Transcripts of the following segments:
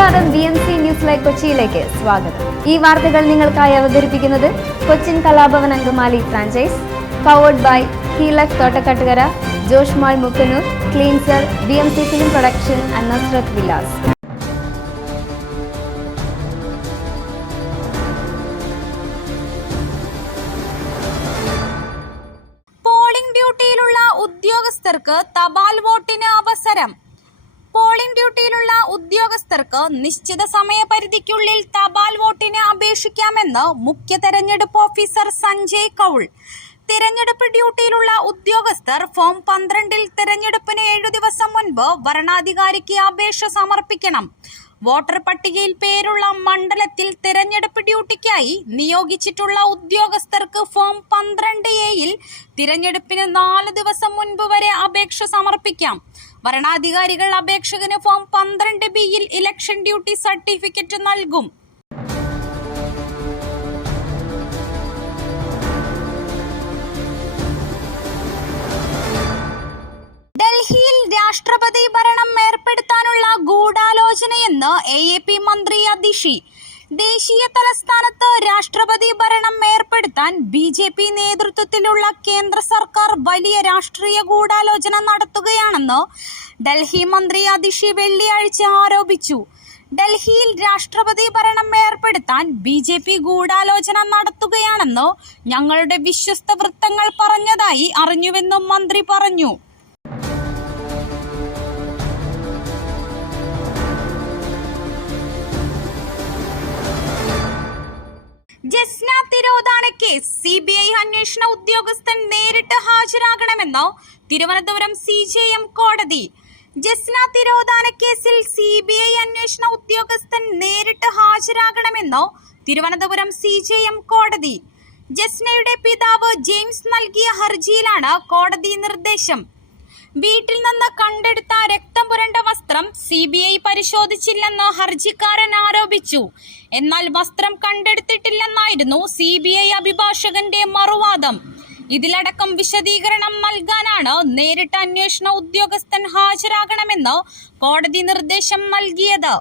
നമസ്കാരം, BMC news live കൊച്ചിയിലേക്ക് സ്വാഗതം. ഈ വാർത്തകൾ നിങ്ങൾക്കായി അവതരിപ്പിക്കുന്നത് Cochin Kalabhavan Angamaly franchise, powered by ഹീലക് Thottakattukara, Josh mall Mookkannoor, cleanser, BMC film production and Nazrath Vilas. Polling ഡ്യൂട്ടിയിലുള്ള ഉദ്യോഗസ്ഥർക്ക് തപാൽ വോട്ടിന് അവസരം. പോളിംഗ് ഡ്യൂട്ടിയിലുള്ള ഉദ്യോഗസ്ഥർക്ക് നിശ്ചിത സമയപരിധിക്കുള്ളിൽ തപാൽ വോട്ടിന് അപേക്ഷിക്കാമെന്ന് മുഖ്യ തെരഞ്ഞെടുപ്പ് ഓഫീസർ സഞ്ജയ് കൗൾ. തിരഞ്ഞെടുപ്പ് ഡ്യൂട്ടിയിലുള്ള ഉദ്യോഗസ്ഥർ ഫോം 12 തിരഞ്ഞെടുപ്പിന് 7 ദിവസം മുൻപ് വരണാധികാരിക്ക് അപേക്ഷ സമർപ്പിക്കണം. വോട്ടർ പട്ടികയിൽ പേരുള്ള മണ്ഡലത്തിൽ തിരഞ്ഞെടുപ്പ് ഡ്യൂട്ടിക്കായി നിയോഗിച്ചിട്ടുള്ള ഉദ്യോഗസ്ഥർക്ക് ഫോം 12A തിരഞ്ഞെടുപ്പിന് 4 ദിവസം മുൻപ് വരെ അപേക്ഷ സമർപ്പിക്കാം. വരണാധികാരികൾ അപേക്ഷകന് form 12B election duty certificate നൽകും. ഡൽഹിയിൽ രാഷ്ട്രപതി ഭരണം ഏർപ്പെടുത്താനുള്ള ഗൂഢാലോചനയെന്ന് AAP മന്ത്രി അതിഷി. ദേശീയ തലസ്ഥാനത്ത് രാഷ്ട്രപതി ഭരണം ഏർപ്പെടുത്താൻ BJP നേതൃത്വത്തിലുള്ള കേന്ദ്ര സർക്കാർ വലിയ രാഷ്ട്രീയ ഗൂഢാലോചന നടത്തുകയാണെന്ന് ഡൽഹി മന്ത്രി അതിഷി വെള്ളിയാഴ്ച ആരോപിച്ചു. ഡൽഹിയിൽ രാഷ്ട്രപതി ഭരണം ഏർപ്പെടുത്താൻ BJP ഗൂഢാലോചന നടത്തുകയാണെന്ന് ഞങ്ങളുടെ വിശ്വസ്ത വൃത്തങ്ങൾ പറഞ്ഞതായി അറിഞ്ഞുവെന്നും മന്ത്രി പറഞ്ഞു. ജസ്ന തിരോധാന കേസ് CBI അന്വേഷണ ഉദ്യോഗസ്ഥൻ നേരിട്ട് ഹാജരാകണമെന്ന് തിരുവനന്തപുരം CJM കോടതി. ജസ്ന തിരോധാന കേസിൽ CBI അന്വേഷണ ഉദ്യോഗസ്ഥൻ നേരിട്ട് ഹാജരാകണമെന്ന് തിരുവനന്തപുരം CJM കോടതി. ജസ്നയുടെ പിതാവ് ജെയിംസ് നൽകിയ ഹർജിയിലാണ് കോടതി നിർദ്ദേശം. വീട്ടിൽ നിന്ന് കണ്ടെടുത്ത രക്തം പുരണ്ട വസ്ത്രം CBI പരിശോധിച്ചില്ലെന്ന് ഹർജിക്കാരൻ ആരോപിച്ചു. എന്നാൽ വസ്ത്രം കണ്ടെടുത്തിട്ടില്ലെന്നായിരുന്നു CBI അഭിഭാഷകന്റെ മറുവാദം. ഇതിലടക്കം വിശദീകരണം നൽകാനാണ് നേരിട്ട് അന്വേഷണ ഉദ്യോഗസ്ഥൻ ഹാജരാകണമെന്ന് കോടതി നിർദ്ദേശം നൽകിയത്.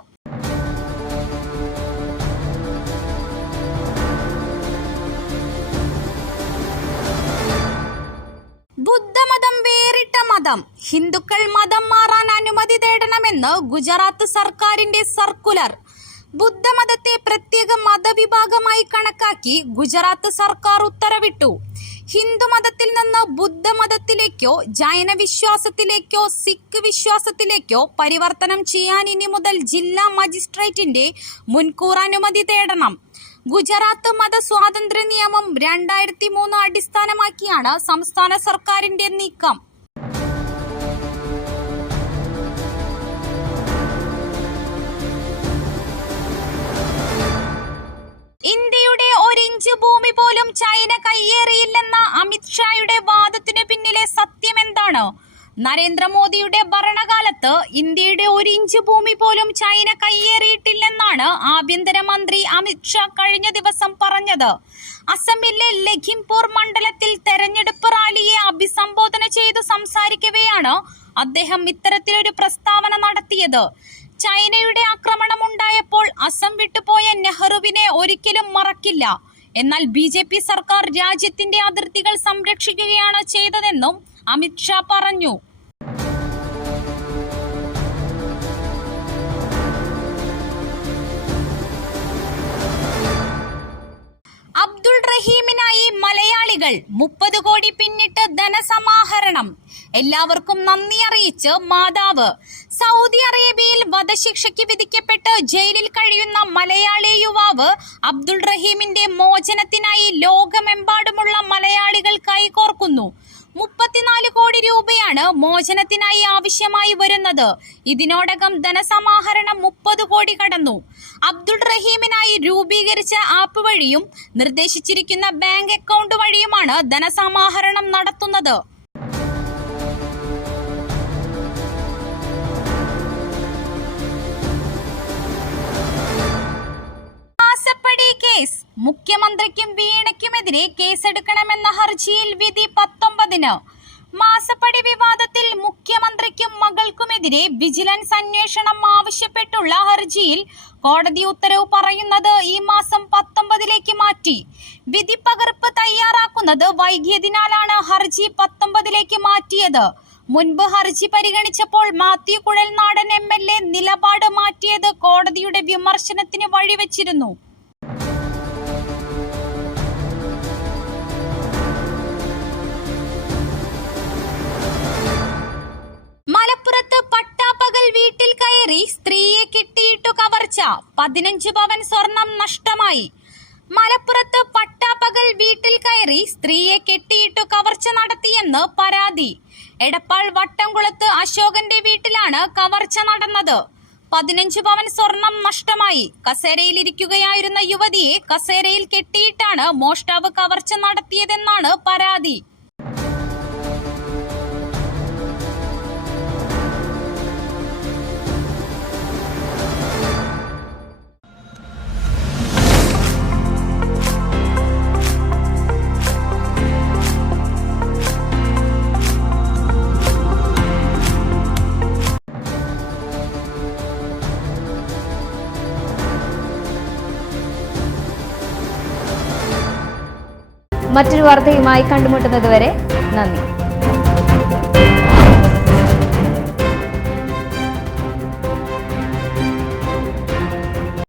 ബുദ്ധമതം വേറിട്ട മതം, ഹിന്ദുക്കൾ മതം മാറാൻ അനുമതി തേടണമെന്ന് ഗുജറാത്ത് സർക്കാരിന്റെ സർക്കുലർ. ബുദ്ധമതത്തെ പ്രത്യേക മതവിഭാഗമായി കണക്കാക്കി ഗുജറാത്ത് സർക്കാർ ഉത്തരവിട്ടു. ഹിന്ദുമതത്തിൽ നിന്ന് ബുദ്ധമതത്തിലേക്കോ ജൈന വിശ്വാസത്തിലേക്കോ സിഖ് വിശ്വാസത്തിലേക്കോ പരിവർത്തനം ചെയ്യാൻ ഇനി മുതൽ ജില്ലാ മജിസ്ട്രേറ്റിന്റെ മുൻകൂർ അനുമതി തേടണം. ഗുജറാത്ത് മത സ്വാതന്ത്ര്യ നിയമം 2003 അടിസ്ഥാനമാക്കിയാണ് സംസ്ഥാന സർക്കാരിന്റെ നീക്കം. ഇന്ത്യയുടെ 1 ഇഞ്ച് ഭൂമി പോലും ചൈന കയ്യേറിയില്ലെന്ന അമിത്ഷായുടെ വാദത്തിനു പിന്നിലെ സത്യം എന്താണ്? നരേന്ദ്രമോദിയുടെ ഭരണകാലത്ത് ഇന്ത്യയുടെ 1 ഇഞ്ച് ഭൂമി പോലും ചൈന കയ്യേറിയിട്ടില്ലെന്നാണ് ആഭ്യന്തരമന്ത്രി അമിത്ഷാ കഴിഞ്ഞ ദിവസം പറഞ്ഞത്. അസമിലെ ലഖിംപൂർ മണ്ഡലത്തിൽ തെരഞ്ഞെടുപ്പ് റാലിയെ അഭിസംബോധന ചെയ്തു സംസാരിക്കവെയാണ് അദ്ദേഹം ഇത്തരത്തിലൊരു പ്രസ്താവന നടത്തിയത്. ചൈനയുടെ ആക്രമണം ഉണ്ടായപ്പോൾ അസം വിട്ടുപോയ നെഹ്റുവിനെ ഒരിക്കലും മറക്കില്ല. എന്നാൽ BJP സർക്കാർ രാജ്യത്തിന്റെ അതിർത്തികൾ സംരക്ഷിക്കുകയാണ് ചെയ്തതെന്നും അമിത്ഷാ പറഞ്ഞു. അബ്ദുൾ റഹീമിനായി മലയാളികൾ 30 കോടി പിന്നിട്ട് ധനസമാഹരണം. എല്ലാവർക്കും നന്ദി അറിയിച്ച് മാതാവ്. സൗദി അറേബ്യയിൽ വധശിക്ഷയ്ക്ക് വിധിക്കപ്പെട്ട് ജയിലിൽ കഴിയുന്ന മലയാളി യുവാവ് അബ്ദുൾ റഹീമിന്റെ മോചനത്തിനായി ലോകമെമ്പാടുമുള്ള മലയാളികൾ കൈകോർക്കുന്നു. 34 കോടി രൂപയാണ് മോചനത്തിനായി ആവശ്യമായി വരുന്നത്. ഇതിനോടകം ധനസമാഹരണം 30 കോടി കടന്നു. അബ്ദുൾ റഹീമിനായി രൂപീകരിച്ച ആപ്പ് വഴിയും നിർദ്ദേശിച്ചിരിക്കുന്ന ബാങ്ക് അക്കൗണ്ട് വഴിയുമാണ് ധനസമാഹരണം നടത്തുന്നത്. കേസ് മുഖ്യമന്ത്രിക്കും വീണയ്ക്കുമെതിരെ കേസെടുക്കണമെന്ന ഹർജിയിൽ വിധി 19. മാസപ്പടി വിവാദത്തിൽ മുഖ്യമന്ത്രിക്കും മകൾക്കുമെതിരെ വിജിലൻസ് അന്വേഷണം ആവശ്യപ്പെട്ടുള്ള ഹർജിയിൽ കോടതി ഉത്തരവ് പറയുന്നത് ഈ മാസം 19 മാറ്റി. വിധി പകർപ്പ് തയ്യാറാക്കുന്നത് വൈകിയതിനാലാണ് ഹർജി 19 മാറ്റിയത്. മുൻപ് ഹർജി പരിഗണിച്ചപ്പോൾ മാത്യു കുഴൽനാടൻ MLA നിലപാട് മാറ്റിയത് കോടതിയുടെ വിമർശനത്തിന് വഴിവെച്ചിരുന്നു. മലപ്പുറത്ത് പട്ടാപ്പകൽ വീട്ടിൽ കയറി സ്ത്രീയെ കെട്ടിയിട്ടു കവർച്ച, 15 പവൻ സ്വർണം നഷ്ടമായി. മലപ്പുറത്ത് പട്ടാപ്പകൽ വീട്ടിൽ കയറി സ്ത്രീയെ കെട്ടിയിട്ടു കവർച്ച നടത്തിയെന്ന് പരാതി. എടപ്പാൾ വട്ടംകുളത്ത് അശോകന്റെ വീട്ടിലാണ് കവർച്ച നടന്നത്. 15 പവൻ സ്വർണം നഷ്ടമായി. കസേരയിലിരിക്കുകയായിരുന്ന യുവതിയെ കസേരയിൽ കെട്ടിയിട്ടാണ് മോഷ്ടാവ് കവർച്ച നടത്തിയതെന്നാണ് പരാതി. മറ്റൊരു വാർത്തയുമായി കണ്ടുമുട്ടുന്നതുവരെ നന്ദി.